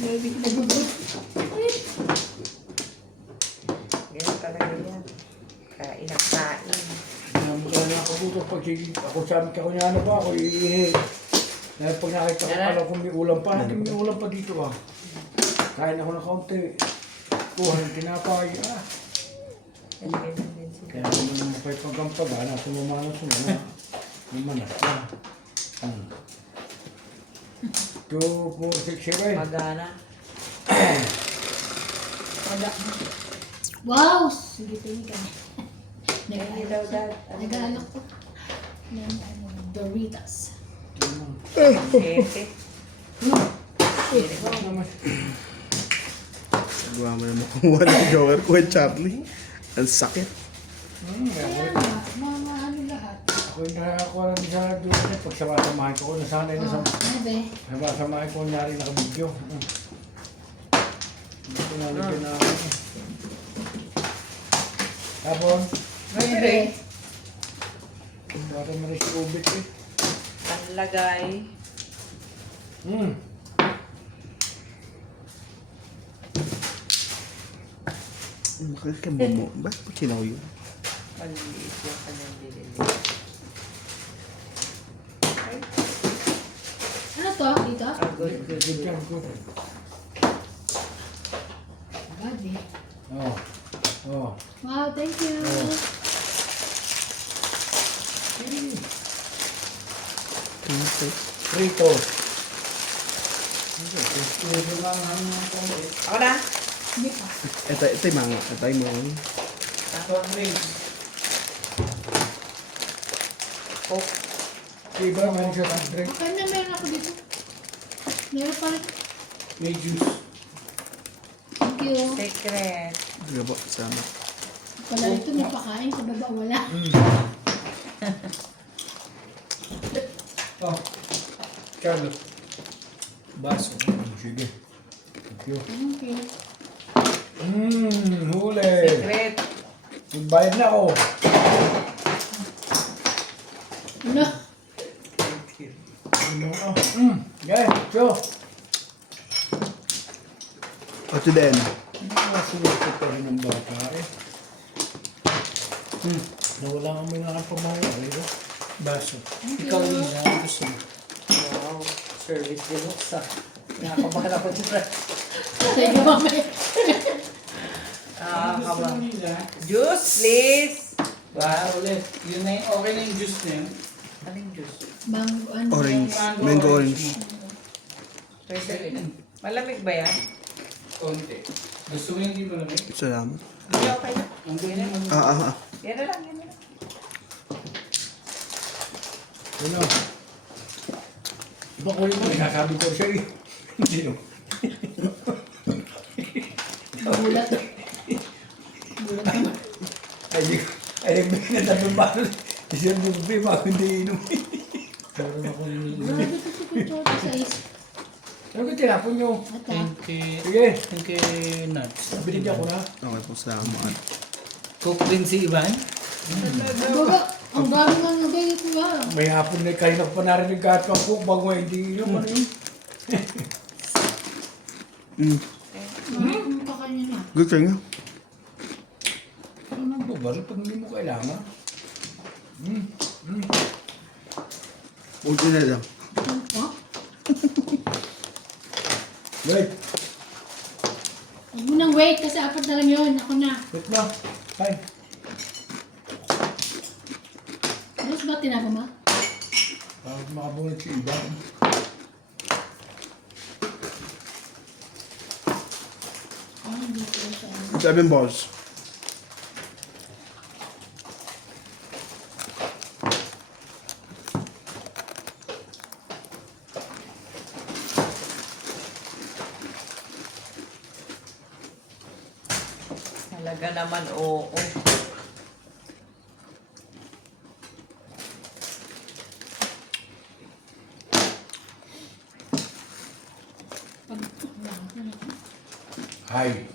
Baby, nagugot. Ganyan talaga yan. Kain ang kain. Naman ako dito pag ako sabi ka kunya ano ba ako iihi. Dahil pag nakita ko alam kung may ulam pa, hindi may ulam pa dito ah. Kain ako ng kaunti. Kuha ng tinapay ah. Kaya naman naman kayo pagkampag ah, nasa mamanas mo na. Mamanas na. 2, 4, 6, 7. Magana. Wow! Sige, tingin ka. Hindi daw dad. Nag-ano ko. Ng Doritos. Ete. Gawa mo naman kung walang joker ko at Charlie. Ang sakit. Kaya nga, mga ano lahat. Ako yung nakakuha lang sa doon pag sabasamahin ko nasanay na sa... Ano ba? Sabasamahin ko nyari nakabidyo. Hindi ko nalagyan na ako. Tapon. Mayre. Baka maris ubit eh. Panlagay. Makakamba mo. Ba't po sinaw yun? Maliit yung kanyang dilili. Ano to? Dito? Ah, good, good, Good good. job, good. Agad eh. Oh. Oh. Wow, thank you. Fritos. Ito lang ang Ako na. Hindi pa. Ito yung mga. Ito yung mga. soft drinks. Coke. Diba, may siya soft drink. Okay na, meron ako dito. Meron pa rin. May juice. Thank you. Secret. Diba po? Sama. Pala ito, may pakain. Sa baba, wala. Oh. Charlotte. Baso. Sige. Thank you. Thank you. Huli. Secret. Bayad na ako. Ano? Ano ako? Guys, so. Ito din. Hindi ko masulit pa rin ng bata eh. Nawala ka mo nga ang pamahal. Eh. Baso. Ikaw rin na. Gusto mo. Wow. Service deluxe ah. Nakakabahan ako dyan. Sige, mamay. Ah, habang. Juice, please. Wow, ulit. Yun na yung okay na yung juice na yun. Anong juice? Mango, ano? Orange. Mango orange. Pwede. Malamig ba yan? Konti. Gusto mo hindi pa namin? Salamat. Hindi, okay na. Ang ganyan naman. Yan na lang, yan na lang. Ano? Iba ko yung mga nakasabi ko siya eh. Sino? Bulat. Bulat naman. Ay, nagbihin na tatlong baso. Kasi yung bubay, mga hindi inom. Meron ako nililig. Grabe ito si Kuchote sa is. Ano ka tinapon nyo? Ata. Sige, Thank you, Nuts. binigyan ko na. Okay po, salamat. Coke din si Ivan. Baba, ang dami nga nagay ito ba? May hapon na kayo na pa narinig kahit pang cook bago hindi inom. Ano yun? Ang kakanya na. Good sa inyo. Ano nang bubal pag hindi mo kailangan? Unti na lang. Oh? Wait, Huwag mo nang wait kasi apat na lang yun. Ako na. wait na. Ay, Tapos ba tinapa mo? bakit makabunod si iba? Ah, hindi ko siya. 7 balls. Talaga naman, oo. Hi.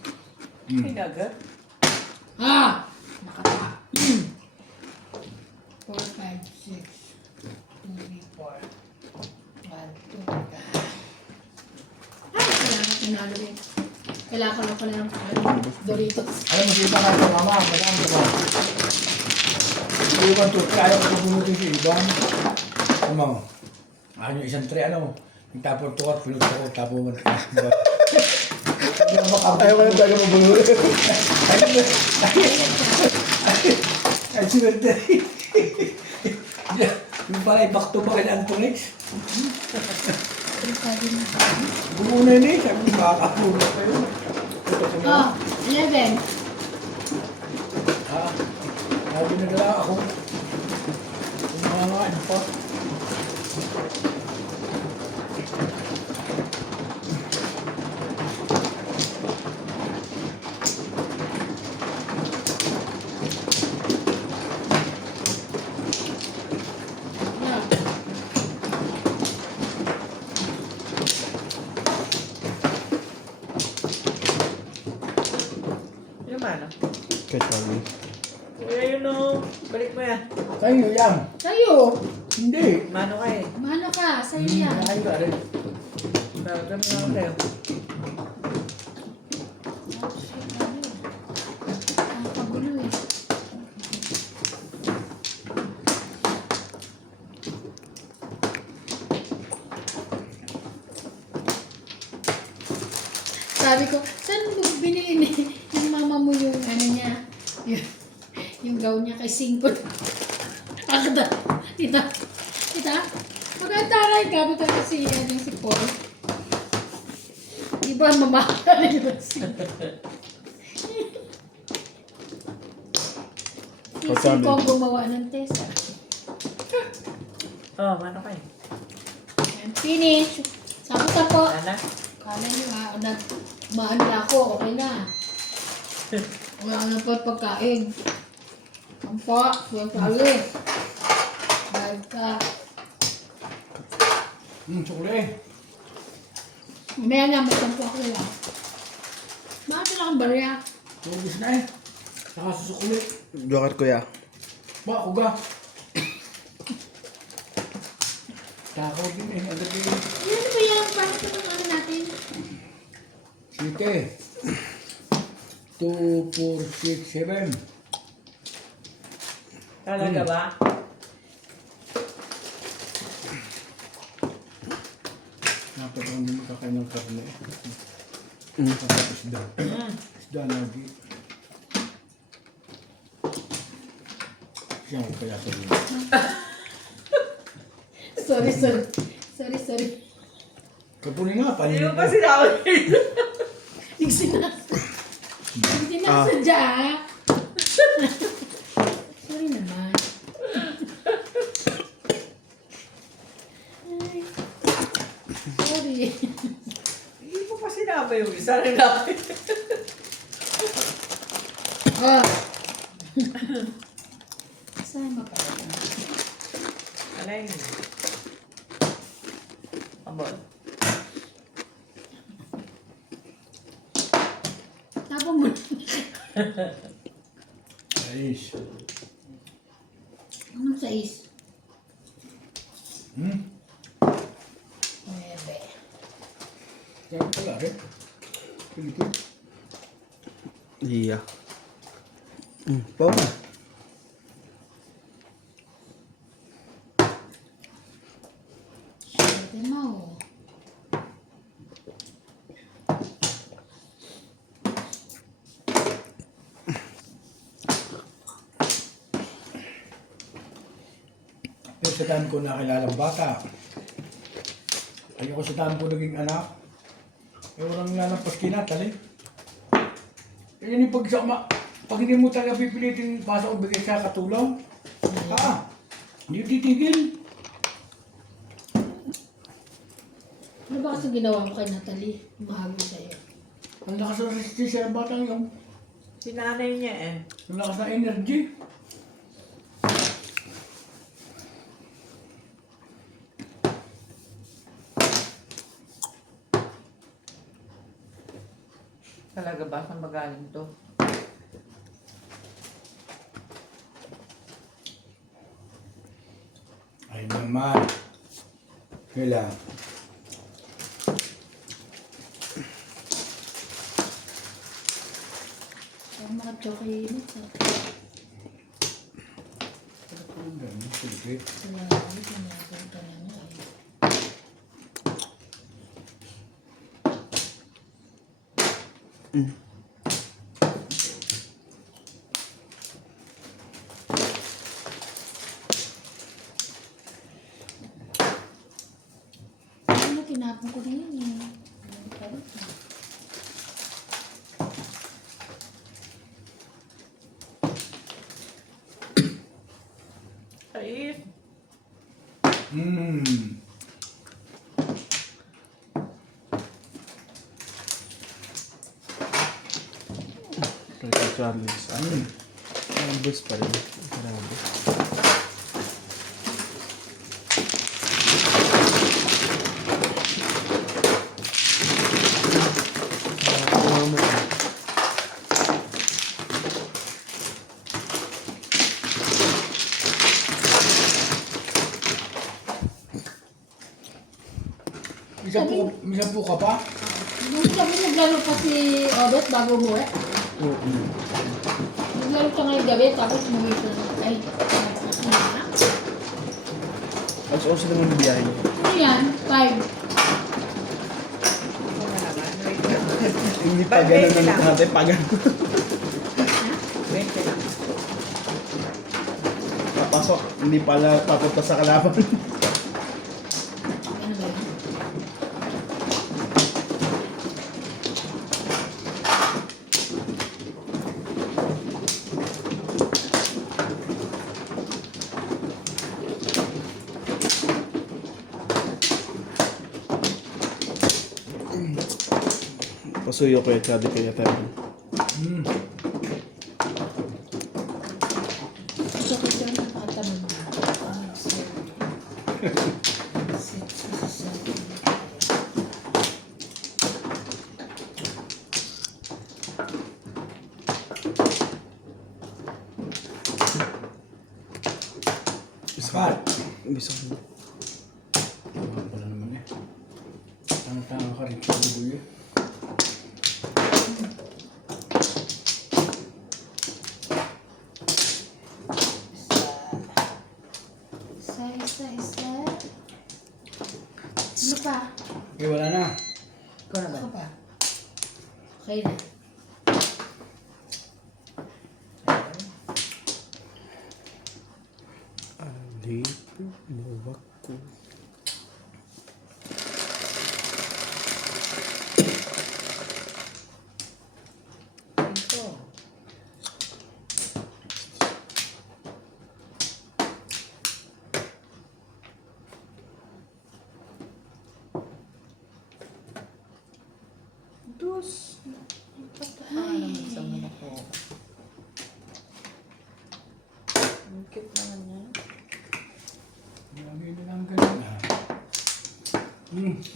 Pinagat. Ah! Nakata. 4, 5, 6, 2, 3, 4. 1, 2, 3. Ay, kailangan pinalo eh. Kailangan ko lang pala ng Doritos. Alam mo, siya ka ito, mama. Madaan ko ba? Iwan to, ayaw ko mabunutin si Ivan. Ano? Ano yung isang tray, ano? Yung tapon to at pinunta ko, tapon mo. Ayaw ko na talaga mabunutin. Ay, sinunta. Yung pala, back to back ang Antonex. Bumuna yun eh, sabi ko, makakapuno kayo. Oh, 11. Ha? Sabi na nila ako. Kung mga ano pa. Yung mano? Kay Charlie. Kuya yun o. Balik mo yan. Sa'yo yan. Sa'yo. Hindi. Mano ka eh. Mano ka? Sa'yo yan. Nakain ka rin. Tawag mo lang kayo. Oh, shit, ano? Ang kagulo eh. Sabi ko, saan mo binili ng mama mo yung ano niya? Yung gown niya kay Singkot. Akda. Tita. Tita. Magkataray ka. Ba't si, si Paul? Di ba mamahal yun si Pasabi. Singko gumawa ng test. Oh, mano ka eh. And finish. Sabi ka po. Ana? Kala nyo ha, maano na ako, okay na. Wala na po pagkain. Ampa, huwag kali. Dahil ka. Sukuli. Mamaya nga, magsampo ako nila. Bakit sila kang barya? Tugis na eh. Saka susukuli. Joker kuya. Ba, ako ga. Takaw din eh. Agad din. Yan ba yan? Paano ito ng ano natin? Sige. 2, 4, 6, 7. Talaga ba? Dapat ako hindi makakain ng karne. Mm. Dapat isda. Isda lagi. Siya ko kaya sabihin. Sorry. Kapunin nga, Hindi panin mo pa sinabi. Hindi sinasadya. Sorry naman. Ay. Sorry. Hindi mo pa sinabi yung isa rin namin. Oh. Sama pa rin. Alay. Abon. Tapos mo. Ayos. Anong sais? Hmm? Nuebe. Kaya pala rin. Pilipin. Iya. Pau na. Siete mo. Pero sa dami ko nakilalang bata. Ayoko sa dami ko naging anak. Eh walang lalampas kinatal eh. Eh yun yung pag hindi mo talaga pipilitin pasok o bigay sa katulong. Hindi titigil. Ano ba kasi ginawa mo kay Natalie? Mahagod sa'yo. Ang lakas ng resistensya ng batang yung. Sinanay niya eh. Ang lakas ng energy. Talaga ba? Saan ba galing to? Ay naman. Kailan? tsaka init. Ang ganun, sige. Wala kami, ginagawa na niya eh. Ano, tinapon ko na yun eh. Ano pa rin? Ay, Hmm. Kay Charlie sa akin. Ang bus pa rin. Grabe. Isa po ka pa? Nung sabi naglaro pa si Odot bago umuwi. Naglaro ka ngayong gabi tapos umuwi ka na. Ay, na. Mas also naman biyahe. Ano yan? 5. wala naman. Wait lang. Hindi pa ganun Wait ang lang. natin. Pa ganun. Wait lang. Papasok. Hindi pala papunta sa kalaban. Ano ba yun? Pasuyo ko yung Charlie kaya tayo. Hmm. Gusto ko dyan nakatanong na. Iskat. Bisa ko. Tama pala naman eh. Tama ka rin sa bubuyo. Isa. Ano pa? Okay, wala na. Ikaw naman. Ano pa? Okay na. Alip. Mawak ko. Ito. Dos. Naman sa muna ko. Ang cute naman yan. Marami na lang ganun.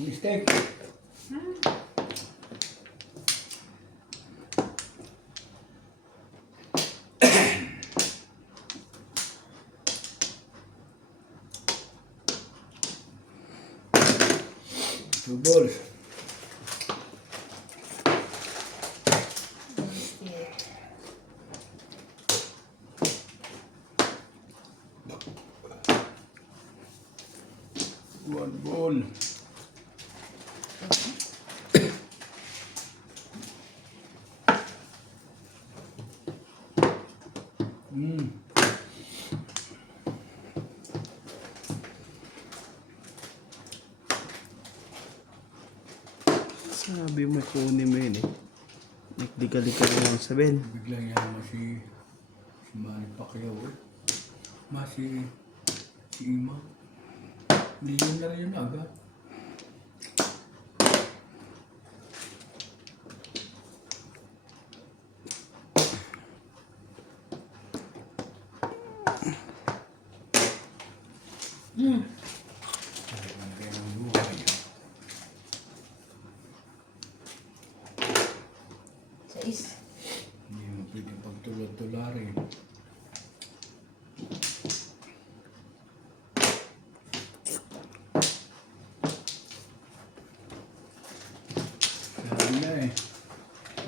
Mistake. Two balls. One ball. Sabi mo kunin mo yun eh. Nagdigalig-galig ka lang sabihin. Bigla niya naman si Manny Pacquiao eh. Si Ima. Hindi yun na rin yun agad. Kaya ng buhay. Sais. Hindi mo pwede pagtulad-tularin. Sabi na eh.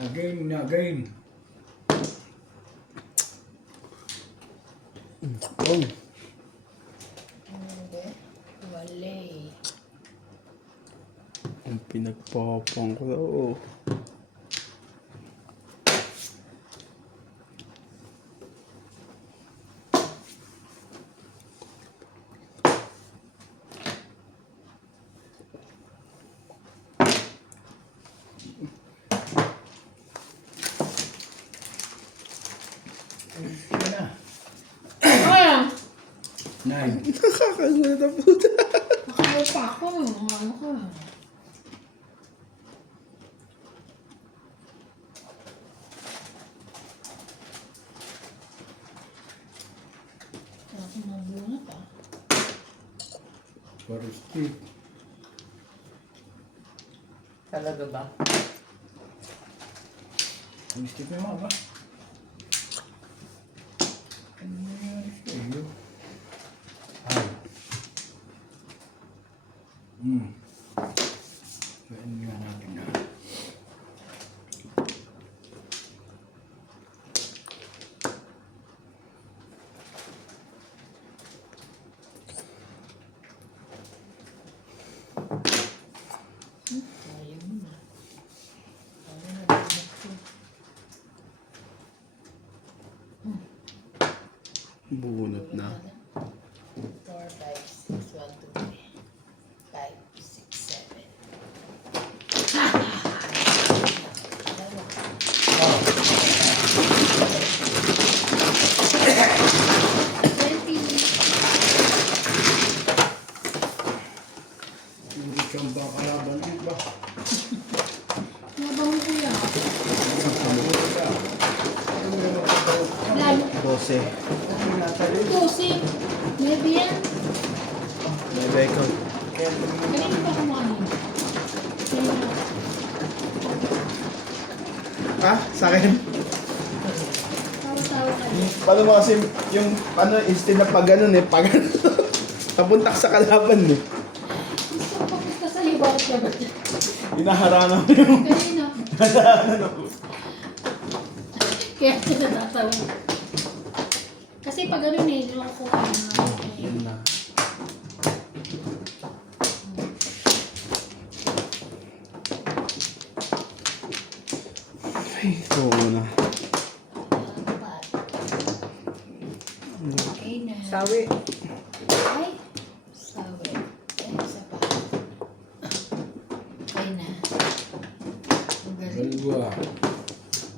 Again. Oh, Hindi. Wale. ang pinagpapang ko daw. Oh. Sige na. Ah! Nine. Nakakagulat ang puta. Nakakaya pa ako. Ano ka? Ako mabunot ah. Sorry, Steve. Talaga ba? Ang Steve na mga ba? Ano nangyari sa iyo? Ay. Saan nga natin na? Ayaw mo na. Ayaw na bunot ko. Bunot na. 4, 5, 6, 1, 2, 3. 5, 6, 7. Yung isang ba kalaban niya ba? Nabang kuya. Ano yung nakatawa? Lalo. 12. Pusi. Maybe yan. May bacon. Kanina pa kumain. Kanina. Ah, sa akin? Tawa-tawa ka. Paano mo kasi yung ano, instead na pag ganun eh, pag ano, papunta ka sa kalaban eh. Gusto ko papunta sa iyo. Bakit ka ba? Hinaharana mo yung Kanina. hinaharana mo. Kaya ako natatawa. Kasi pag ganun eh, nakukuha na. Yun na. Ay, oo na. Okay na. Sawi. Ay, sawi. Ay, isa pa. Okay na. Ang galing. Dalawa.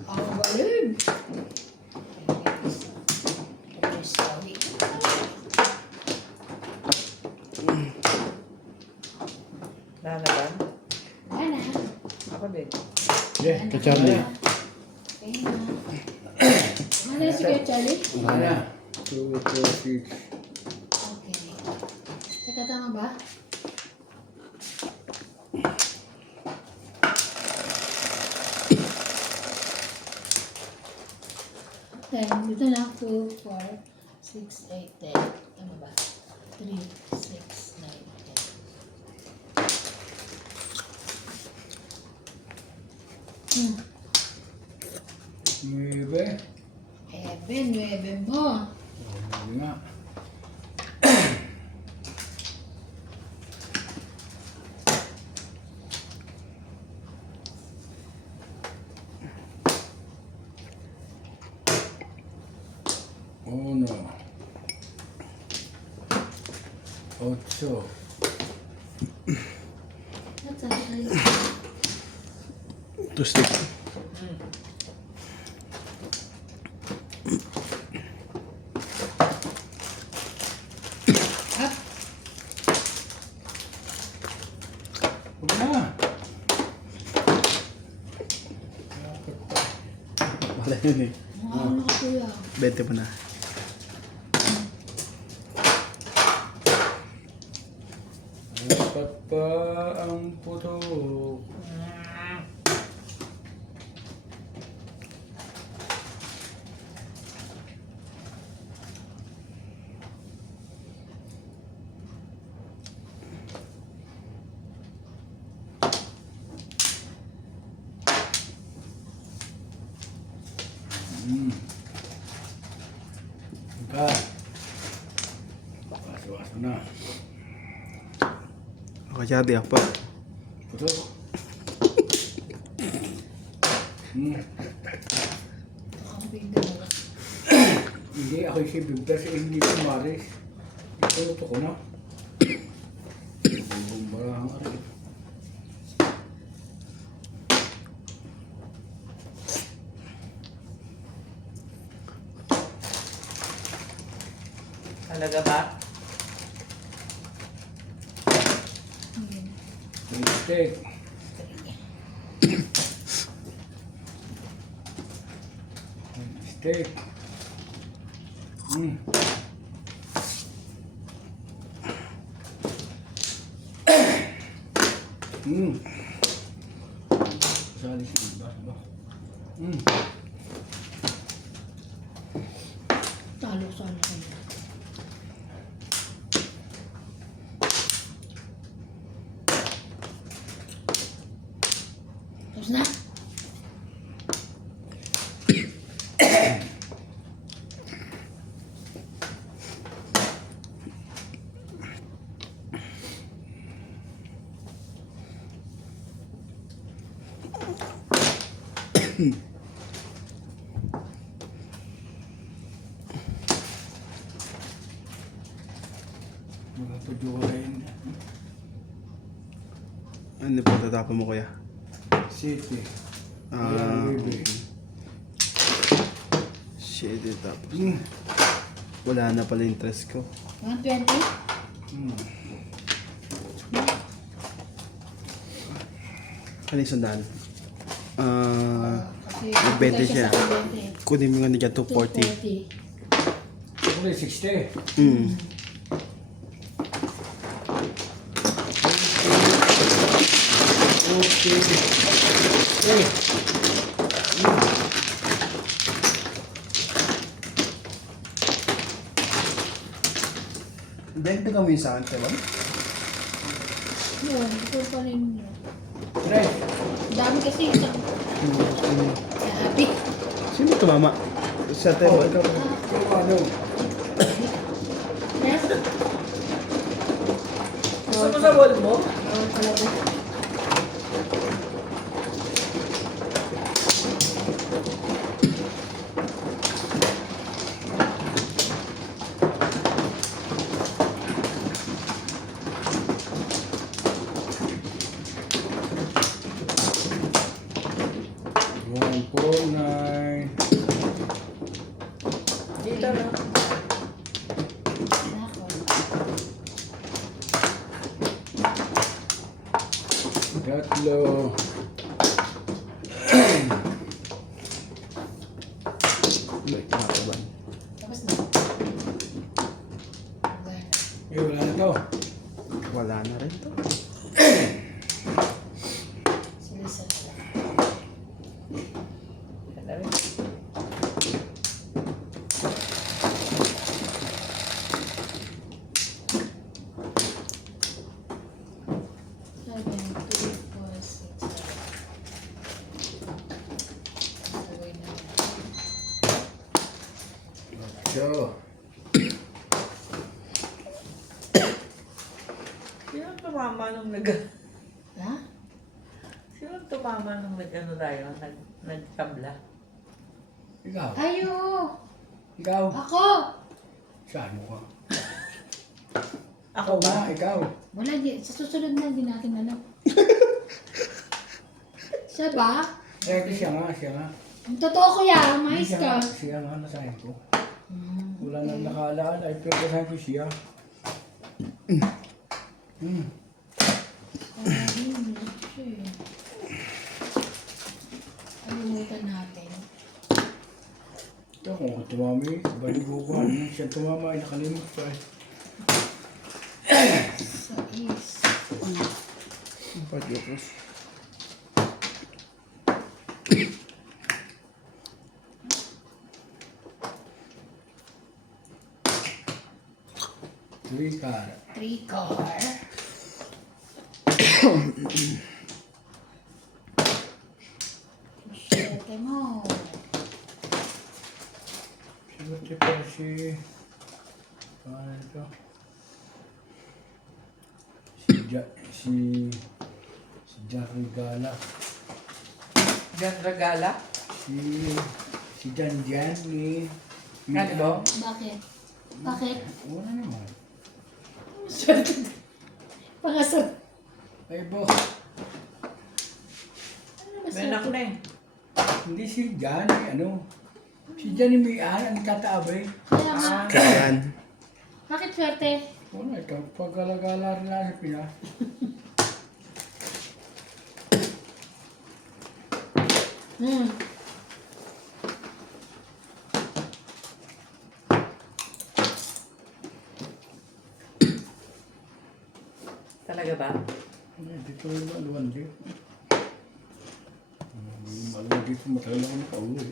Ang galing. Okay, sawi. Lalaban? Wala. Ako din. Yeah, Wala. kay Charlie. Okay na. Ano si Kuya Charlie? Ano? 2, 4, 6. Okay. Saka tama ba? Ten. Dito na. 2, 4, 6, 8, 10. Tama ba? 3, 6, 9, 10. 9. Eben, 9 mo. Hindi nga. Uno. 8. At sa akin. To stick. Up. Huwag na. Wala yun eh. Ano ka kuya? 20 mo na. Dapat pa ang putok. Ka. Kaya di apa. Ito. Kambing dalawa. Hindi, ako si Bibdas, hindi si Maris. Ito ko na. Bumbarang ari. Talaga ba? Steak. Steak. Sali si Bibdas ba? Talo sana kayo. Tapos na? Mga tudyo ko rin. Ano po tatapon mo kuya? City. Ah, Baby. shit, tapos. Wala na pala interest ko. 120? Ano yung sandaan? Ah, Kasi Nagbenta bigay siya. sa akin 20. kunin mo nga na dyan 240. 240. Ako rin 60. Okay. Benta ka mo yung sa akin, Telon? Yun, ito pa rin yun. Right. Ang dami kasi isang happy. Sino tumama? Sa Telon? Ano? Yes? Gusto mo sa wall mo? One, four, nine. Dito na. Tatlo. Wait, nakakaban. Tapos na. Eh, wala na to. Wala na rin to. Sinisa na lang. Ano rin? Seven, 2, 4, 6, 7. Sabay na yan. So, Sino tumama nung nag... Ha? Sino tumama nung nag-ano tayo? Nagkabla? ikaw. Ayo! Ikaw. Ako! Saan mo ka? Ako Ikaw ba? na, ikaw. Wala, sa susunod na din natin ano. Siya ba? Eh, siya nga, siya nga. Ang totoo ko yan, mais Siya ka. nga, siya nga, nasahin ko. Wala nang nakaalaan, ay pero nasahin ko siya. Kalimutan natin. Ito, kung tumami, baliguan. Siya tumama, ay nakalimut pa. Sa is. Pag-yukos. Three car. 3 car. Siyete mo. Sinuti pa si... Paano ito? Si... si Jan Regala. Jan Regala. Si Jan ni... Ano ba? Bakit? Bakit? Wala naman. Swerte. Pangasal. Ay, bo. Ano May anak na eh. Hindi si Jan, ano. Si Jan yung may ang tataabay. Kaya nga. Kaya yan. Bakit swerte? Wala, ito. Paggalagala rin lang sa Pinas. Hmm. Talaga ba? Dito yung maluwan din. Maluwan dito, matagal ako nakauwi.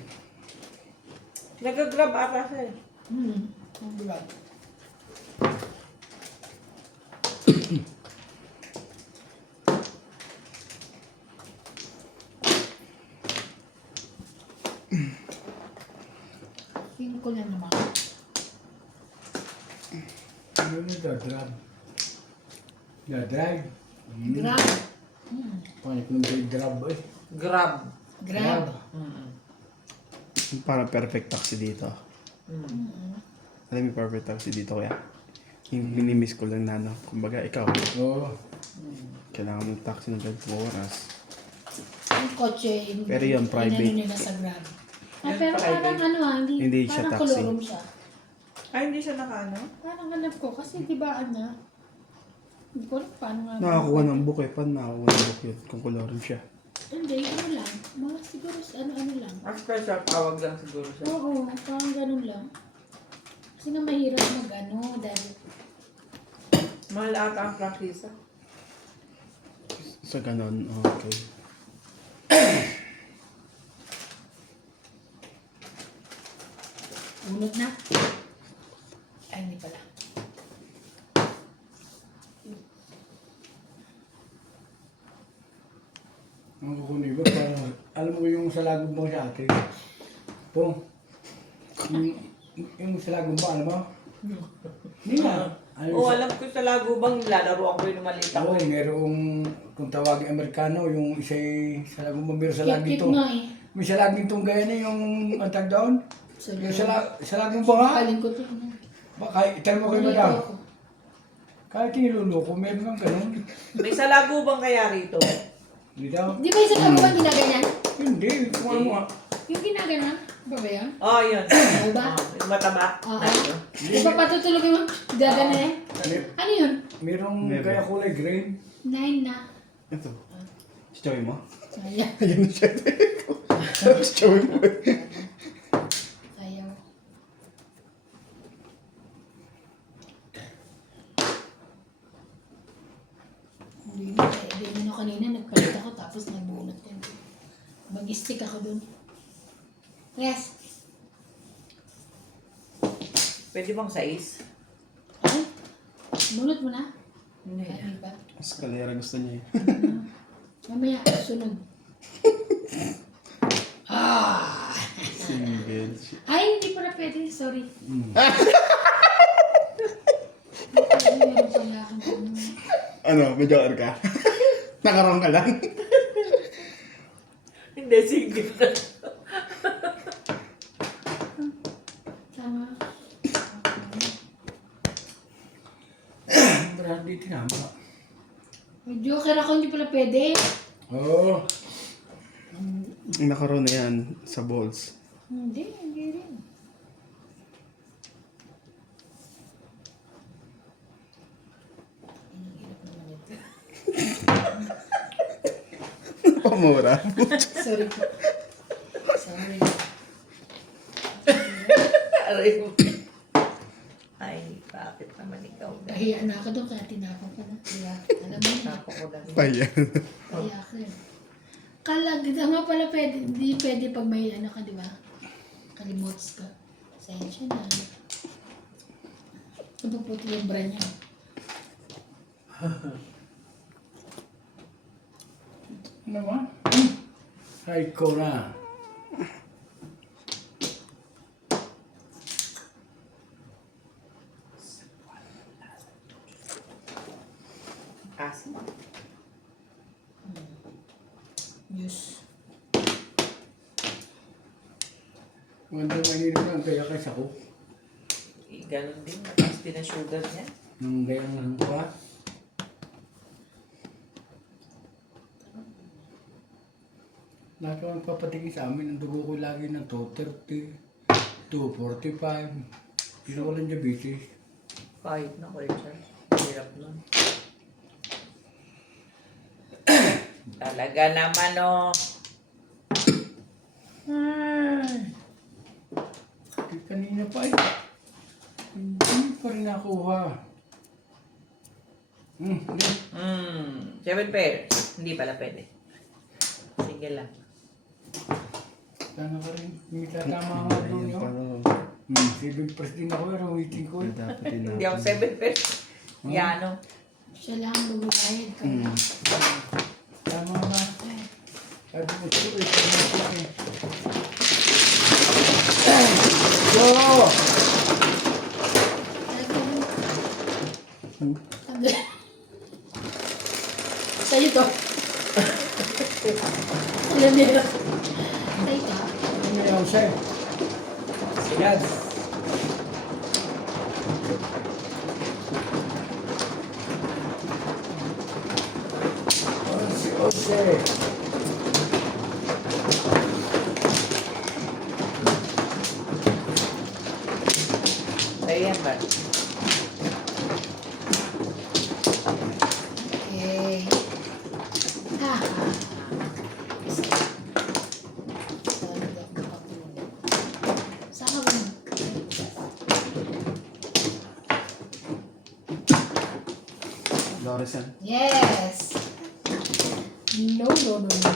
Nag-grab ata siya eh. Ang diba? Feel ko na naman. Ano na dadrive? Dadrive? Grab. Paano ko naman grab eh? Grab. Grab. Mm. Parang perfect taxi dito. Alam mo yung perfect taxi dito kaya? Yung minimiss ko lang na ano. Kumbaga ikaw, Oo. kailangan ng taxi ng 24 oras. Yung kotse, yung Pero yun, private. Ano nila sa Grab. Yung Pero private. parang ano hindi, Hindi siya parang taxi. kolorom siya. Ay, hindi siya nakaano? Parang hanap ko kasi di ba ano, hindi ko alam paano nga. Nakakuha ng book eh. Paano nakakuha ng book yun? Kung kolorin siya. Hindi, ano lang. Mga siguro ano lang. Ang special tawag lang siguro siya. Oo, parang ganun lang. Kasi nga mahirap mag ano, dahil Mahal ata ang practice. Sa ganon, okay. unod na. Ay, hindi pala. Ang kukunin ba? Parang, alam mo yung salagog mo sa atin. Po. Yung salagog mo, alam mo? Hindi nga. Oo, alam ko sa lagubang lalaro ako yung maliit ako Oo, eh. merong, kung tawagin Amerikano, yung isa'y salagog mo, meron salagin Cute to. nga eh. May salagin tong gaya na yung antag doon. So, Yung salagin ba nga? kaling ko to. Baka, itan mo kay madam. Kahit niluloko, meron kang ganun. May sa lagubang kaya rito. Hindi daw. Di ba yung sa kabo ba ginaganyan? Hindi, kung ano nga. Yung ginaganyan? Ba ba yan? Oh, yun. Ano ba? Yung mataba. Oo. Di ba patutulogin mo? Gagana eh? Ano yun? Merong Meron. kaya kulay green. 9 na. Ito. Si Joey mo? Sayang. Ayan na siya. Si Joey mo eh. Ayaw. Hindi na. Hindi na kanina nagpalit ako tapos nagbunot yan. Mag-stick ako dun. Yes. Pwede bang sais? Ay. Bunot mo na. Hindi. Ay, ba? Escalera gusto niya eh. Mamaya, sunod. Ah! Single. Ay, hindi pala pwede. Sorry. Meron pala akong ano. Ano, may joker ka? Nakarang ka lang? Hindi, sige. Tama. Pero hindi tinama. May joker ako, hindi pala pwede. Oo. Nakaroon na yan sa balls. Hindi rin. Pamura. Sorry po. Sorry. Aray mo. Ay, bakit naman ikaw? Kahiya na ako doon, kaya tinapon ko na. Diba? Alam mo na. Tapo ko lang. Ayan. Kaya ako yun. Nga pala pwede, hindi pwede pag may ano ka, di ba? Kalimots ka. Sensya na. Napuputi yung bra niya. Ano ba? Ay, ko na. Asin. Magandang mainit lang, kaya kaysa ko. Ganon din. Mataas din ang sugar niya. Nung gaya ng pa. Lahat ko nagpapatigil sa amin, ang dugo ko lagi ng 230, 245. Yun ako ng diabetes. Kahit na ko rin siya. Hirap nun. Talaga naman, oh. Kanina pa eh. Hindi pa rin nakuha. Hindi. 7 pairs. Hindi pala pwede. Sige lang. Sana ka rin. Hindi tatama ang ulo nyo. Parang 7 press din ako pero waiting ko eh. dapat din Hindi ako 7 pairs. Yano. Siya lang magbayad ka. Tama na. Sabi ko ito eh. Tama ko eh. Yo! Sa'yo to. Alam niya. Sa'yo ka. Ano yung siya? Yan. Si Jose. Ayan ba? Okay. Ha ha ha. Saan ka ba? Doris yan. Yes! No, no, no, no.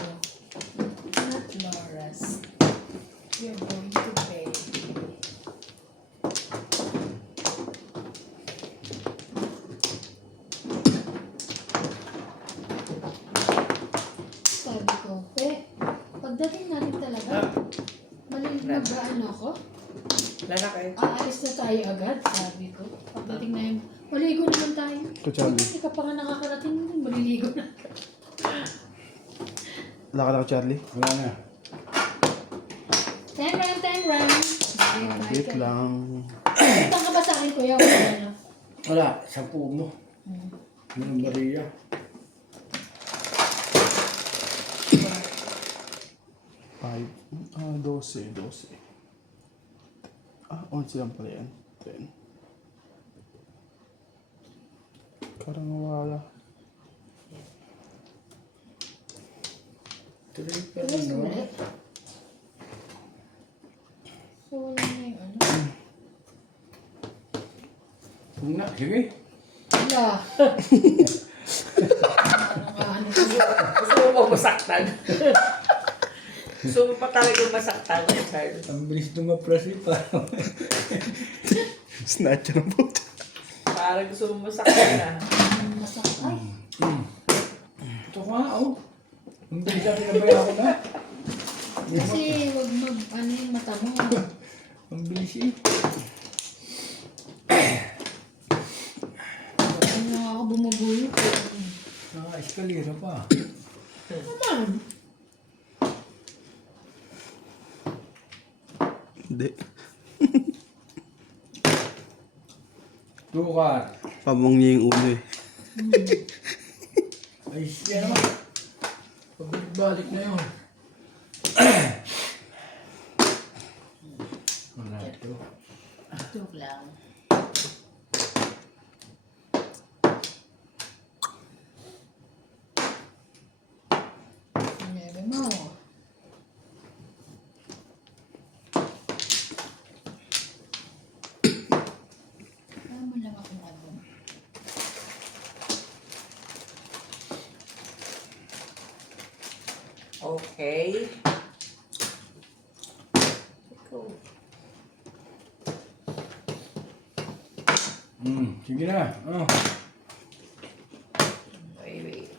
Not Laura's. You're going to pay. Sabi ko, pagdating natin talaga, mag-ano ako, Lalaki. aalis na tayo agad, sabi ko. Pagdating na yun, maligo naman tayo. Kutsali. Hindi ka pa nga nakakarating, maliligo na. Wala ka lang, Charlie. Wala na. 10 round, 10 round. Wait lang. Utang ka ba sa akin, kuya? Wala na. Wala. 10 mo. Anong bariya? Five. 12. On silang pala yan. 10. Karang wala. Tuloy pa Yes, rin, no? ulit. So, wala na yung ano. Nga, sige. Wala. Ano ko? Gusto mo ba masaktan? Gusto mo pa talaga masaktan, Charles? Ang bilis dumapras eh. Parang Snatcher ng boat. Parang gusto mo masaktan na. Masakit. Ay, ito nga, oh. Ang bilis na pinabayaan ko na. kasi wag ano yung mata mo. Ang bilis eh. Ano ako bumubuyo. Naka-eskalera pa. Naman. Hindi. Tukar. Pamong niya yung ulo eh. Ay, siya naman. Pagbalik na yun. Wala ito. Joke lang. Sinabi mo. Tama lang akong album. Okay. Ikaw. Sige na. Oh. Wait.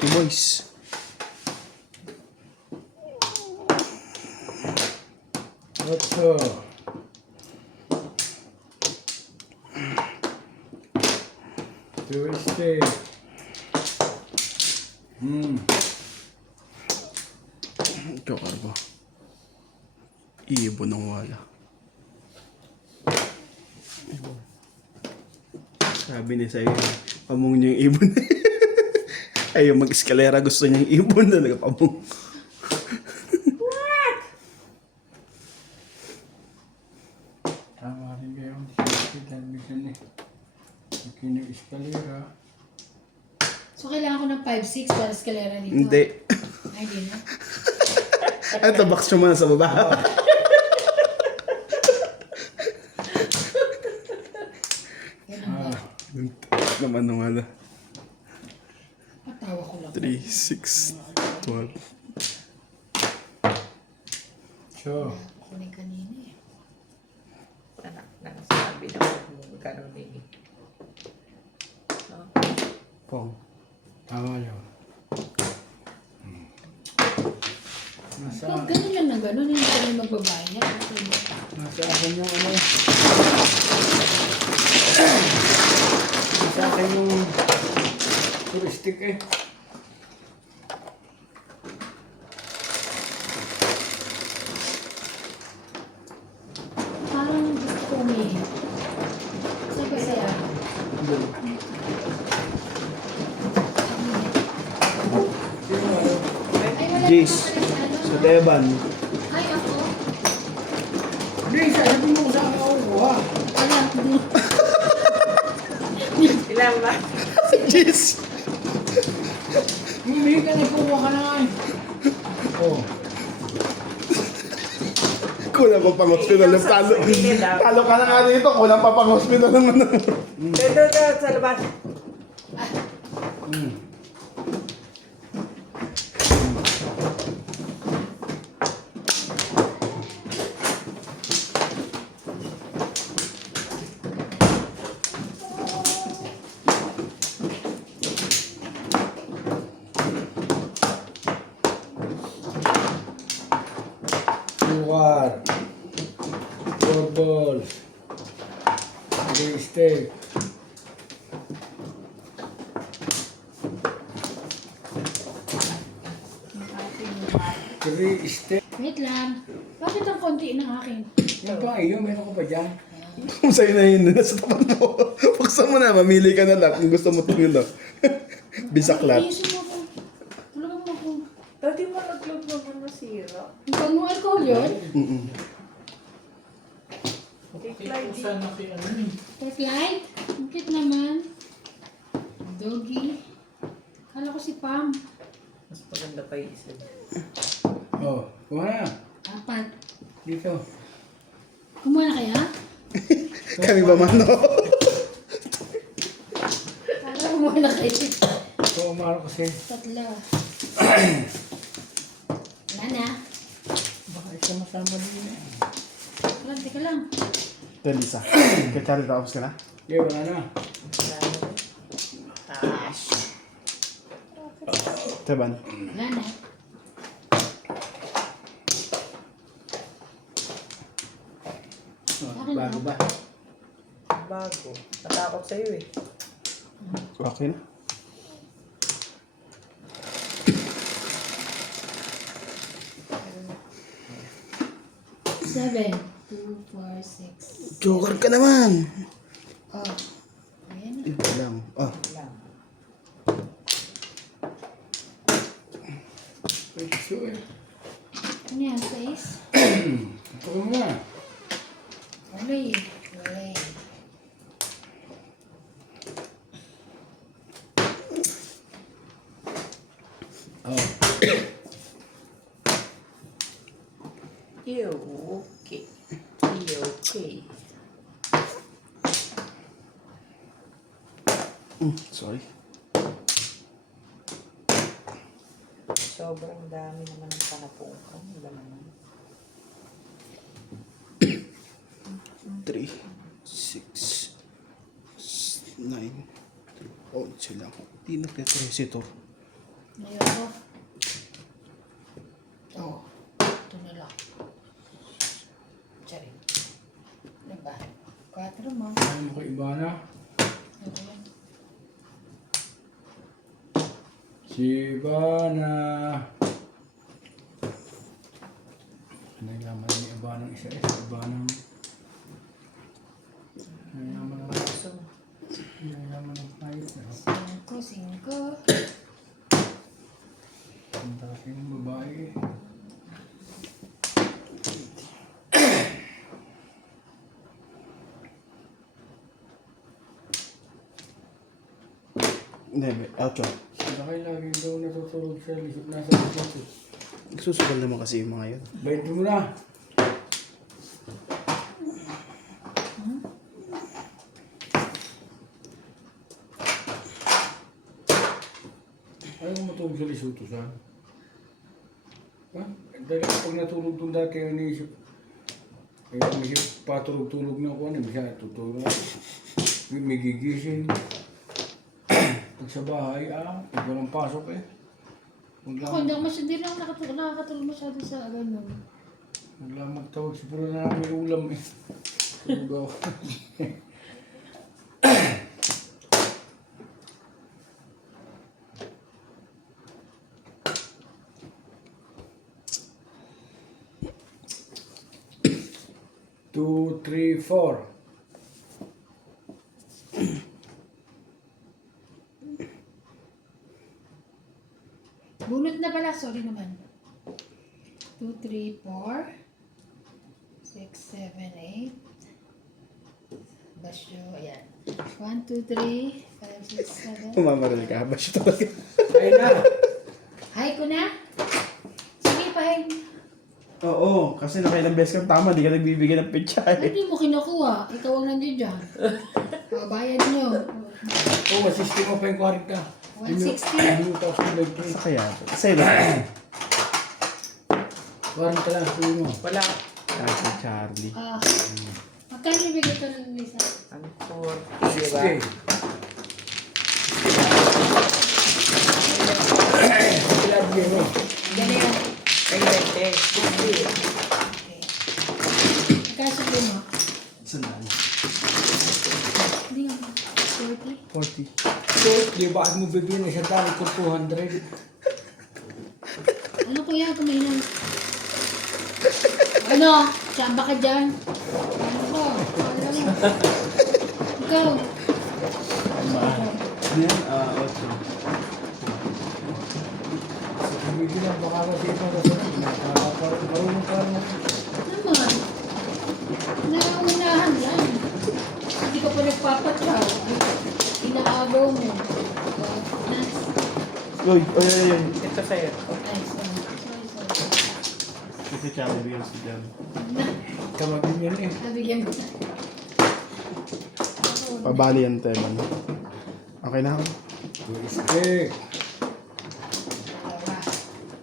Two boys. Otso. Tuesday. Joker ko. Ibon ng wala. Sabi ni sa'yo, pamong niya yung ibon. Ayaw mag-eskalera, gusto niya yung ibon talaga, pamong. Tama rin kayo. Dahil minsan eh. Eskalera. So, kailangan ko ng 5'6" para eskalera dito. Hindi. Ay, di na. Ito, box siya muna sa baba. Ganun ba? Naman nung ano. Patawa ko lang. 3, 6, 12. So, Ako na kanina eh. Anak, nakasabi na ako mo magkaroon din eh. No? Pong. tama yun. Nasa, Kung ganun lang ng ganun, hindi ka na magbabayad. Okay. nasa akin yung ano. Nasa akin yung touristic eh. Parang gusto ko umihi. Sabi sa'yo. Sino ano? Ay, wala Jace. naman pala ano, Sa no? Devan. Ay, ako. Hindi, sabi mo kung saan ako kuha. Wala. Ilan ba? Jeez. Humingi ka na, kuha ka na nga eh. Oh. Kulang pa pang hospital ng talo. Talo ka na nga dito, kulang pa pang hospital ng ano. Dito, sa labas. Sugar. 4 balls. 3 steak. Three steak. Wait lang. Bakit ang konti ng akin? Yung pang iyo, meron ko pa dyan. Kung sa'yo na yun, nasa tapat mo. Buksan mo na, mamili ka na lang kung gusto mo tumilo. Bisaklat. Ayusin mo ako. Tulungan mo ako. Dati mo nag-load naman masira. Ikaw mo alcohol yun? Reply di. Sana si ano eh. First light? Ang cute naman. Doggy. Kala ko si Pam. Mas maganda pa yung isa. Oh, kuha na. Apat. Dito. Kumuha na kaya? Kami ba mano? Kala kumuha na kayo. Ito, umaro kasi. Tatlo. Wala na. Baka isa masama din eh. Wala, teka lang. Ito, Lisa. Kachari tapos ka na? Yeah, wala na. Teban. Wala na. Oh, Akin na. bago ba? Bago. Natakot sa'yo eh. Okay na. Seven. 2, 4, 6. Joker ka naman. Oh. Ayan na. Ito lang. Ah, Lang. Ito eh. Ano yan? 6? Ito ko muna. Wala eh. Wala eh. Oh. Ew, okay. Ew, okay. sorry. Sobrang dami naman ng panapukan. Wala naman. 3, 6, 9, 11 lang. Hindi na kaya-13 ito. Ayoko. Oh. Ito na lang. Sorry. Ano ba? 4 mo. Ano ko iba na? Ano yan? Si Ivana. Yaman ni iba ng isa eh. Iba ng... Yaman ng... Yaman ng hayop na. 5. Ang taas yung babae eh. Hindi, outro. Sila kayo lagi daw natutulog sa lisod nasa lisod. Susugal naman kasi yung mga yun. 20 mo na. Ayaw mo matulog sa lisuto sa? Ha? Dahil pag natulog doon dati, ang iniisip. Ay, ang isip, patulog-tulog na ako, ano, bisa tutulog. May gigising. Pag sa bahay, pag walang pasok eh. Ako, hindi ako masyado, hindi lang nakakatulog masyado sa ganun. Wala magtawag, siguro na may ulam eh. Tulog ako. Two, three, four. Bunot na pala, sorry naman. 2, 3, 4, 6, 7, 8. Basyo, ayan. 1, 2, 3, 5, 6, 7. Umamaril ka, ba siya talaga? Ayun na. Hi ko na. Sige, pahay. Oo, kasi nakailang beses kang tama, di ka nagbibigay ng pitsa eh. Hindi mo kinukuha. Ikaw ang nandiyan dyan. O, bayad nyo. Oo, assisting mo pa yung 40. 160. Yung tapos yung leg Sa kaya? Sa'yo lang. 40 lang, suwi mo. Wala. Ay, si Charlie. Magkano yung bigay ito ng Lisa? Ang 40, di ba? Okay. Ilan bigay mo? Ganyan. Ay, 20. Okay. Magkano sabi mo? Sandali. Hindi nga. 40? 40. So, di ba mo bibigyan isang tali ko 200? Ano kuya, kumain Ano? Samba ka dyan? Ano ko? Alam mo. Ikaw. Yan, outro. Bibigyan lang, baka kasi ito kasi marunong ka lang. Naman. Naunahan lang. Hindi ka pa nagpapatsaw. Inaagaw mo. Nas. Uy, oy, oy, oy. Ito sa'yo. Ay, sorry. Si Charlie bigyan si Jan. Kamag din yan eh. Nabigyan ko na. Pabali yan, Teman. Okay na ako. Eh, Dalawa.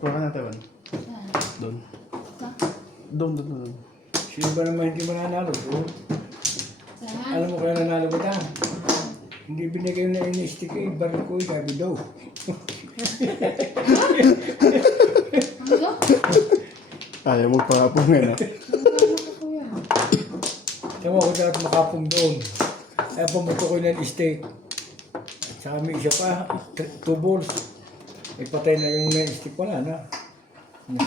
Pura ka na, Teman. Saan? Doon. Ito? Doon. sino ba naman hindi mananalo? Oh, Saan? alam mo kaya nanalo ba tayo? Hindi binigay na ini-stick eh, baril ko eh, sabi daw. Ano to? Ayaw magpangapungan na. Ano ka kuya? Sama ko dapat makapong doon. Kaya pumunta ko ng steak. At saka may isa pa, 2 balls. Ay patay na yung na-stick, wala na.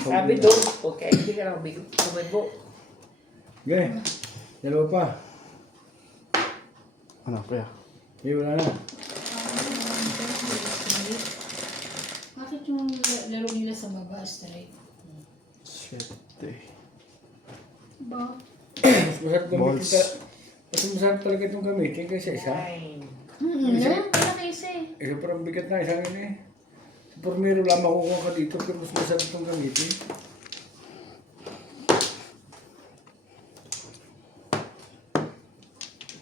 Sabi doon, okay, hindi ka lang kumibo. Okay, dalawa pa. Ano, kuya? Eh, wala na. Bakit yung laro nila sa baba straight? Shit, eh. Ba? Mas masarap Balls. gamitin mas masarap talaga itong gamitin kasi isa. Nine. Wala kayo isa eh. Eh, sobrang bigat na isa rin eh. Pormero lang makukuha ka dito pero mas masarap itong gamitin.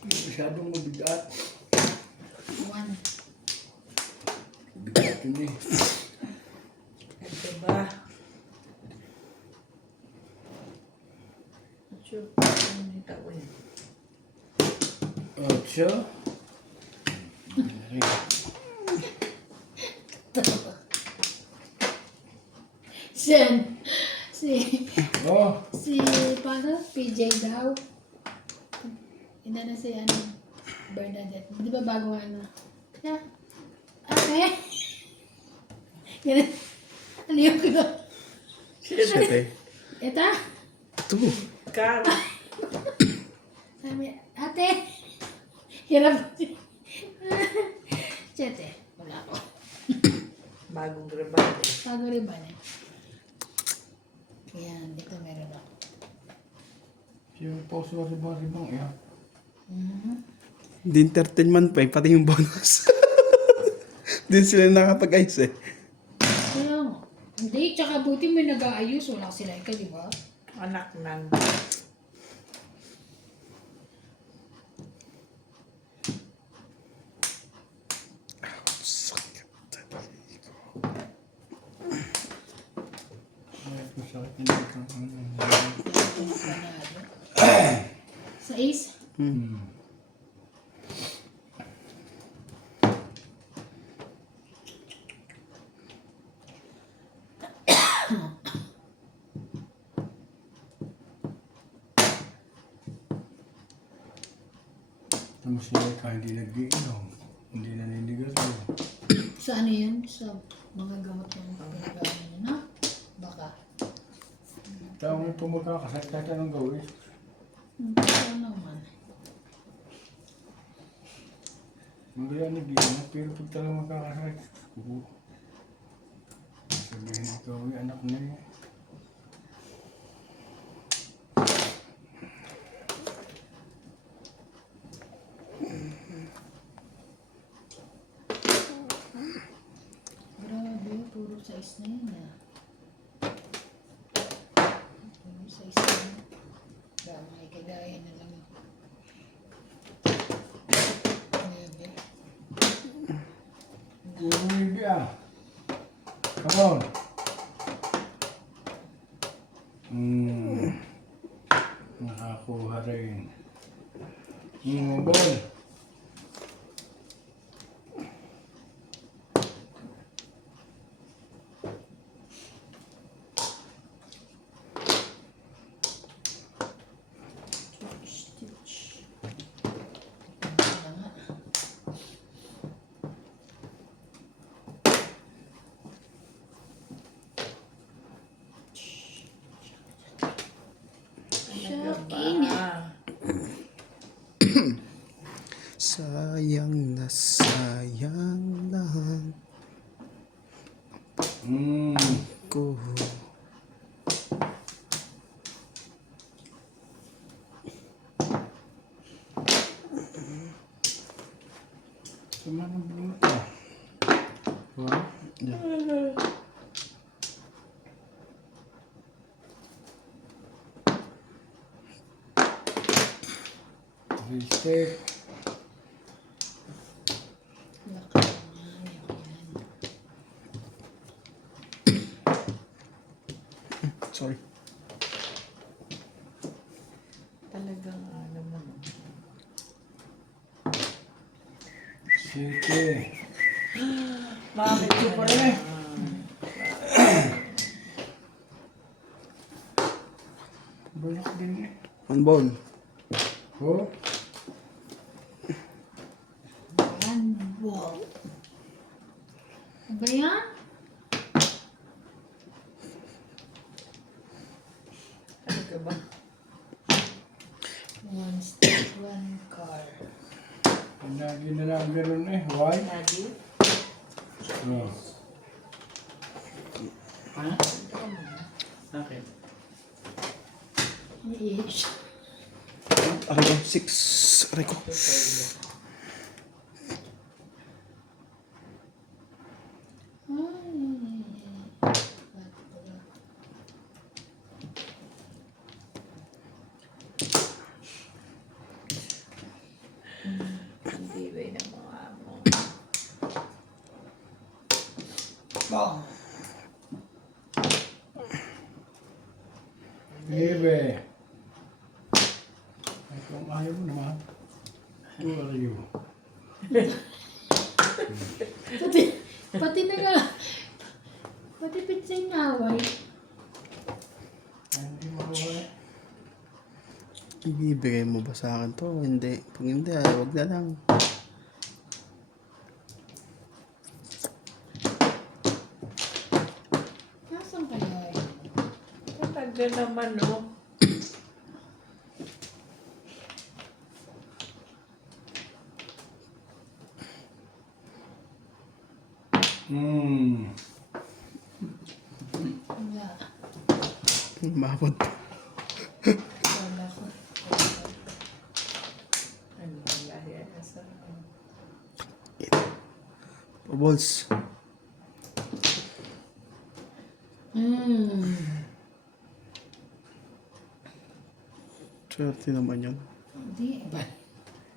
Masyadong mabigat. 1. Bigat yun eh. Ito ba? Sure. Ano yung tao yun? 8. Sen. Oh, Paano? PJ daw. Ina na si Bernadette. Di ba bago Yeah. Okay. Ganun. Ano yung ko? Shit, eh. Ito? Ito. Car. Sabi, ate, hirap. Siyete, wala ko. Bagong rebate. Bago rin ba na? Yan, dito meron ako. Yung post mo ribang yan. Hindi entertainment pa eh, pati yung bonus. Din sila nakapag-ayos eh. Kaya nga. Hindi, tsaka buti may nag-aayos. Wala sila ika, di ba? Anak ng... Sa Ace? Tapos sila ka hindi nag-iinom. Hindi naninigarilyo. Sa ano yun? Sa mga gamot ng pinagawa niya, no? Baka. Tao mo po magkakasakit kahit anong gawin. Baka naman. Magaya nag-iinom, pero pag talagang magkakasakit, sabihin ikaw ay anak na yun. Grabe, puro size na yun ah. Puro size na yun. Baka may kagaya na lang ako. Grabe. Puro bibi ah. Come on. Nakakuha rin. Ball. Stitch. Wala nga. Shocking. Sayang na sayang lang ko. Sama ng bunot ah. Wow. Respect. Laki naman. Yan. Sorry. Talagang ano mo. Sige. Bakit ko pa rin? Balak din eh. One ball. Oh. Handball. Ano ba yan? Ano ka ba? One stick, one car. Lagi na lang ganun eh. Why? Daddy? Oh. Ha? Bakit? Iish. Aray ko, 6. Aray ko. Hindi ba yun ang mga mo? Bong. Bebe. Ay, kung ayaw mo naman. Who are you? Pati na nga. Pati pitsay na away. Ay, hindi makawala. Ibibigay mo ba sa akin to? Hindi. Pag hindi, ay, wag na lang. Nasaan kaya yun? Talaga naman, no? Wala. Mabot. Wala ko. Ano ba yan? Asa? Balls. Swerte naman yun. Hindi.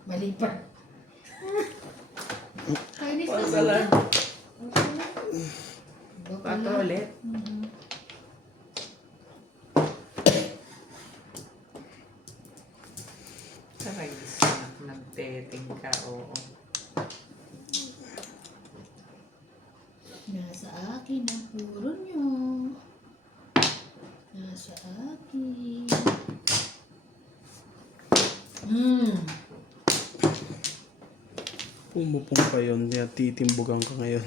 Mali pa. Kainis na Pasalan. Iba pala. Pato ulit. Saray, nagteting ka, oo. Nasa akin ang puro nyo. Nasa akin. Pumupong pa yun, kaya titimbugan ka ngayon.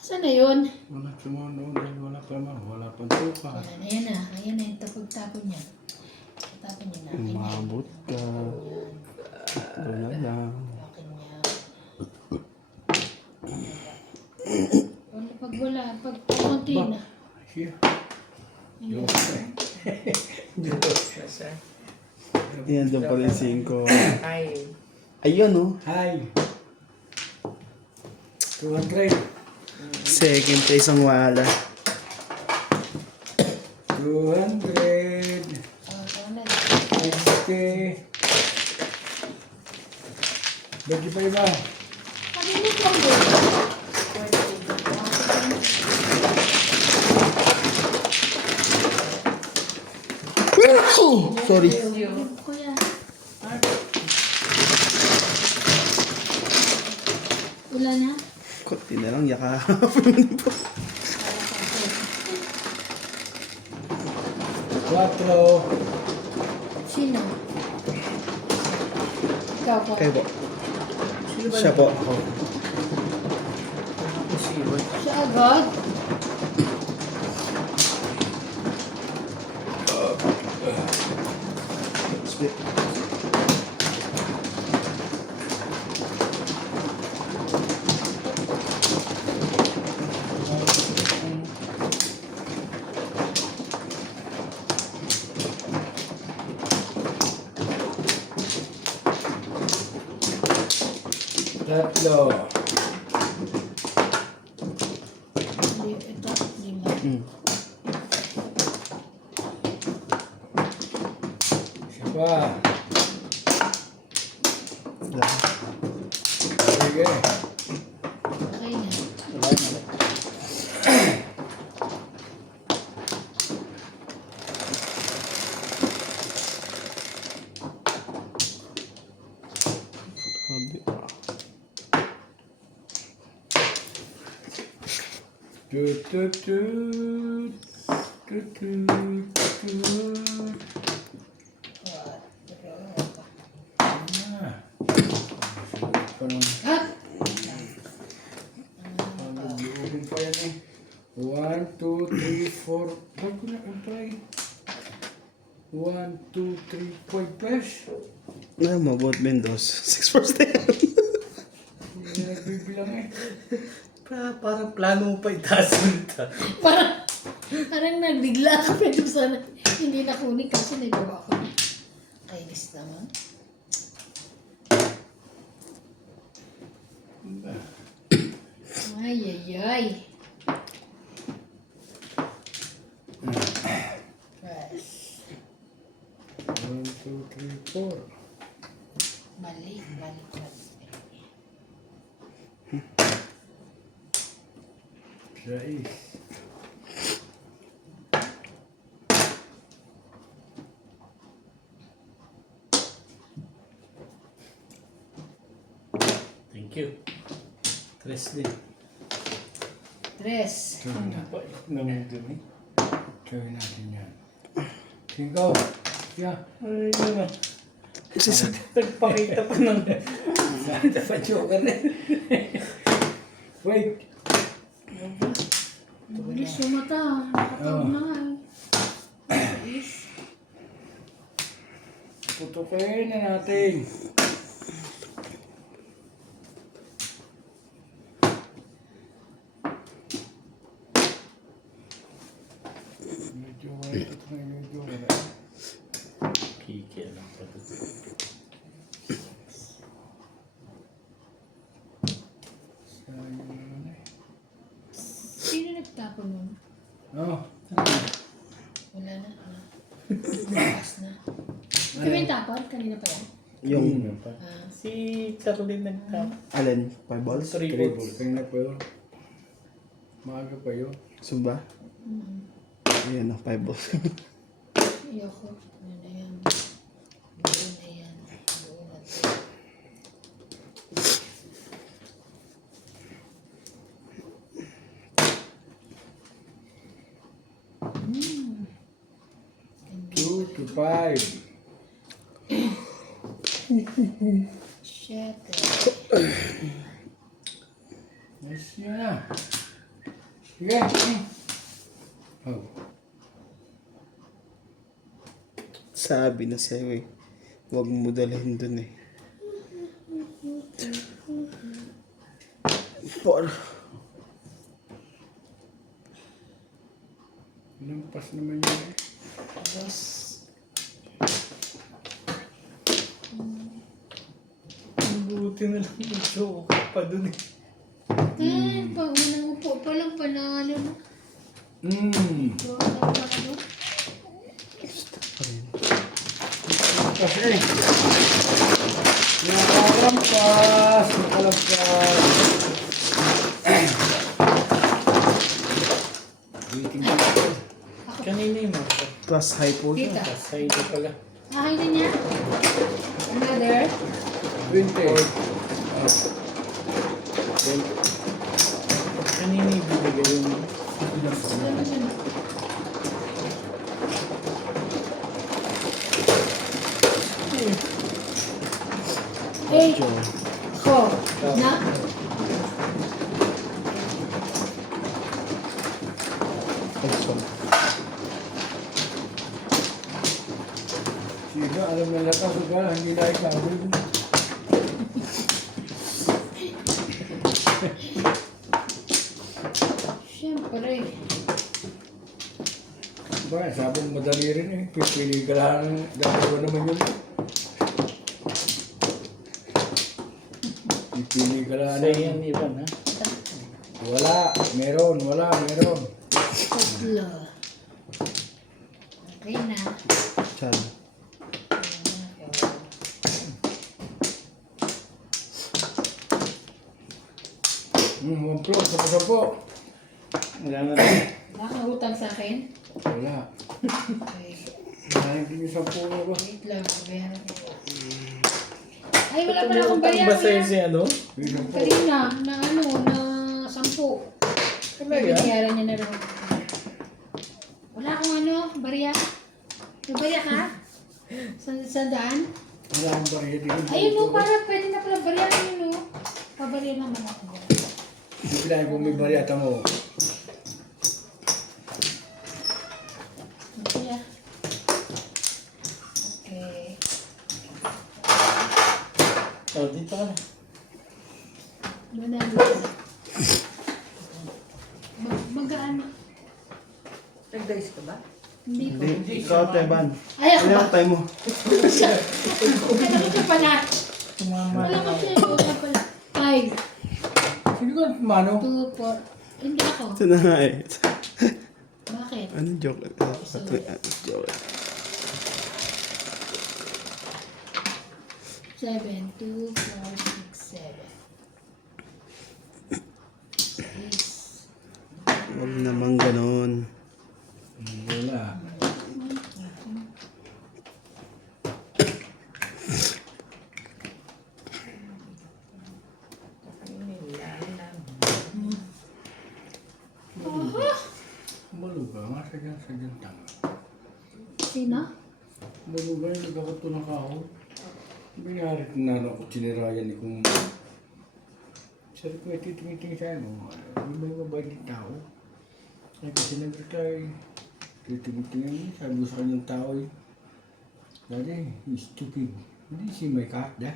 Saan na yun? Wala sumunod, wala pa naman, wala pang suka. Wala na yan ah. Ayan na yung tapag-tapon niya. Tapon niya na. Akin yan. Umabot ka. Wala lang. Akin yan. Wala, pag wala, pag konti na. Siya. Ayan. Basta. Yan, doon pala yung 5. Ay, Ayun, oh. Hi. 200. Second place ang wala. 200. Ito na. 50. Bagi pa iba. Pag-init lang doon. Sorry. Kuya. Wala na? Kunti na lang, yaka. Quatro. Sino? Ikaw po. Kayo po. Siya po. Ako. Siya agad? Split. Tatlo. Hindi, ito. Lima. Isa pa. Wala. Sige. Okay na. Sabi. Tut, tut, tut. Tut, tut, tut. Ah. Parang At! nag-iubin pa yan eh. 1, 2, 3, 4. Ba't ko na try? 1, 2, 3, 5 plus. Alam mo, about Mendoz. 6%. Hindi na nagbibilang eh. Parang plano mo pa itaas ulit ah. Parang nagbigla ka. Pero sana hindi nakunin kasi nagawa ko na. Kainis naman. Ay, ay, ay. Press. 1, 2, 3, 4. Mali, mali, mali. 6. Thank you. Tres din. Tres. Naman dun eh. Try natin yan. 5. Yeah. Ay, naman. Kasi sa... Nagpakita pa ng... Dapat joker na. Wait. Bilis yung mata. Nakatawag na nga eh. Is. Putukin na natin. Medyo wala. Medyo wala. Kiki lang pa ito. Sayang naman eh. Sino nagtapon nun? Oh. Wala na. Bukas na. Ikaw yung tapon? Kanina pa yan? Yung, Ah, Si Caroline nagtap. alin, 5 balls? 3 Triple. balls. Kaya na pa yun. Maaga pa yun. Sumba? Ayan na, 5 balls. ayoko. Ano na yan? Doon na yan. Doon na to. Hmm. 2 to 5. Shit. Nice yun na. Sige. Oh. Sabi na sa'yo eh. Huwag mo dalhin dun eh. Por. Lampas naman yun eh. Tapos, Buti na lang yung joke pa dun eh. pag unang upo pa lang panalo na. So, ano? Lampas eh. Nakalampas. Nakalampas. Waiting na ako. Kanina yung mga Plus high po siya. Kita. sa ito pala. Ahay na niya? Another? 20. Kanina yung bibigay yung Ano yun? Eh, ko. Na? Sige, alam na lakas. Hindi na ikaw. Siyempre. Ba, sabong madali rin eh. Pipili ka lang. Dalawa naman yun. Pipili ka lang. sa yan iba na. Wala. Meron. Wala. Meron. Tatlo. Okay na. Chad. One floor. Sapo-sapo. Wala na lang. Wala kang utang sa akin? Wala. Okay. Hindi yung sampu na ba? Wait lang. Bayaran ko. Ay, wala pala akong Tumutang bayaran. ba sa'yo si ano? Yung sampu. Kanina, na ano, na 10. Talaga? Bayaran niya na lang. Wala akong ano, barya. May barya ka? Sandaan? Wala akong barya din. Ayun mo, para pwede na pala barya yun, no? Pabarya naman ako. Hindi pinahin kung may barya. Tamo. Barya. Okay. Oh, dito ka na. Manalo na. Magaan. Nag-dice ka ba? Hindi po. Hindi, ikaw Teban. Ay, ako Ano ba? yung time mo? Ano ka pala? Tumama Wala na ko ako. siya. Wala pala. 5, Sino ka mano? 2, 4. Hindi ako. Ito na nga eh. Bakit? Ano joke? Joke. 7, 2, 4, 6, 7. 6. Huwag naman ganon. Wala. Maluga. Masadyan tanga. Sino? Maluga yung nagkakato ng kahoy. Binayarit na ako, sinirayan ni kung Sabi ko, titingin siya mo. Hindi ba yung mabait ng tao? Ay, kasi nag-retire. Titingin. Sabi ko sa kanyang tao eh. Dati, he's stupid. Hindi si my cat, da?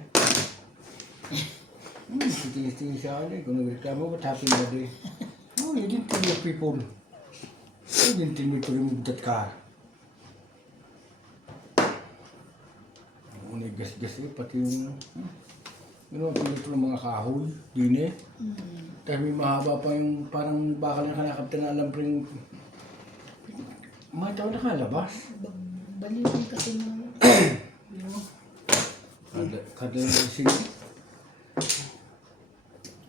Titingin siya ako eh. Kung nag-retire mo, what happened that day? Oh, you didn't tell your people. You didn't tell me to remove that car. Unay gas-gas eh, pati yung... pinito ng mga kahoy, dine. Tapos may mahaba pa yung parang bakal na kanakapta na alam pa yung... Mga tao nakalabas. Baliwan kasi ng... Kada yung ising.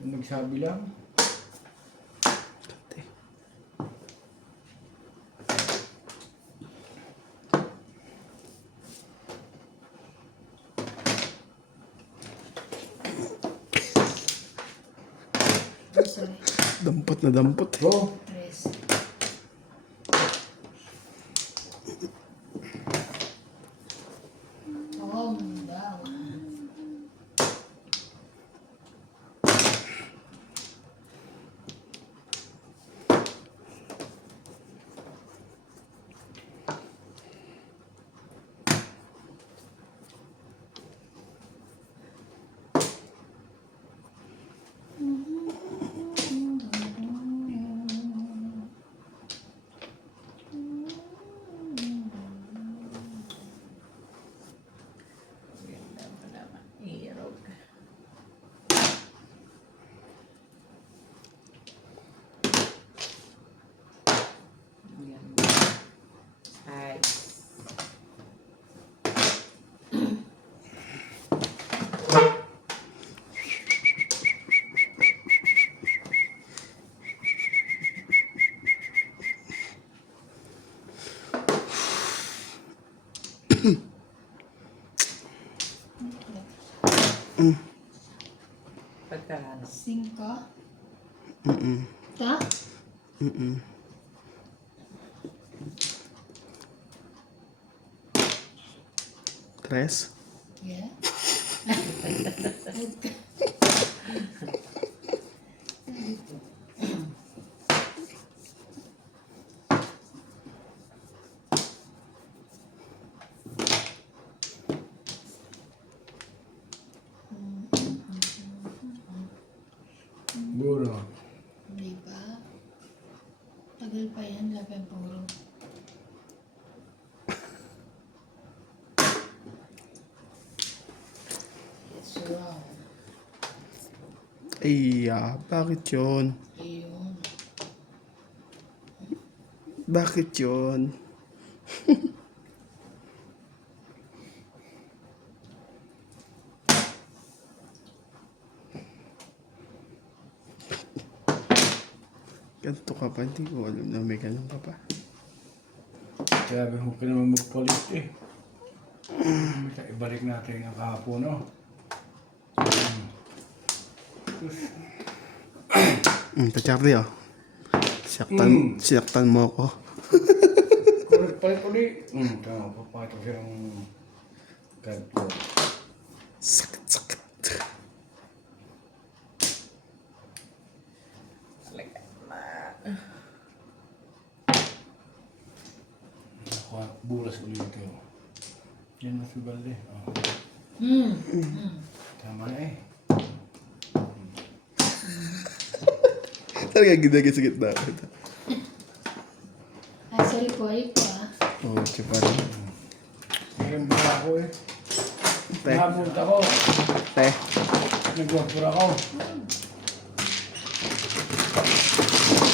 Yung nagsabi lang. Oh, sorry. Dampot na dampot. Bro, Tres. Oh, daw. Ganda mo naman. Irog. Ganda. Size. Pagkano? 5. Ta? Tres? Yeah. buro. Di ba? Tagal pa yan, lapang puro. It's wrong. Ay, bakit yun? Ayun. Bakit yun? Ganto ka pa, hindi ko alam na may ganun ka pa. Sabi mo ka naman magpalit eh. Ibalik natin ang kahapon, no? Charlie, oh. Sinaktan mo ako. Kung nagpalit ulit, tama, papatay ko siya ng kanto. Sakit. Talaga naman. Bulas ulit ito. Yan mas ibalde. Oh. Tama na eh. Talaga ginagay sa gitna. Ay, sorry po, Oh, tsipari. Ngayon bula ako eh. Te. Nahabot ako. Te. Nagwapura ako.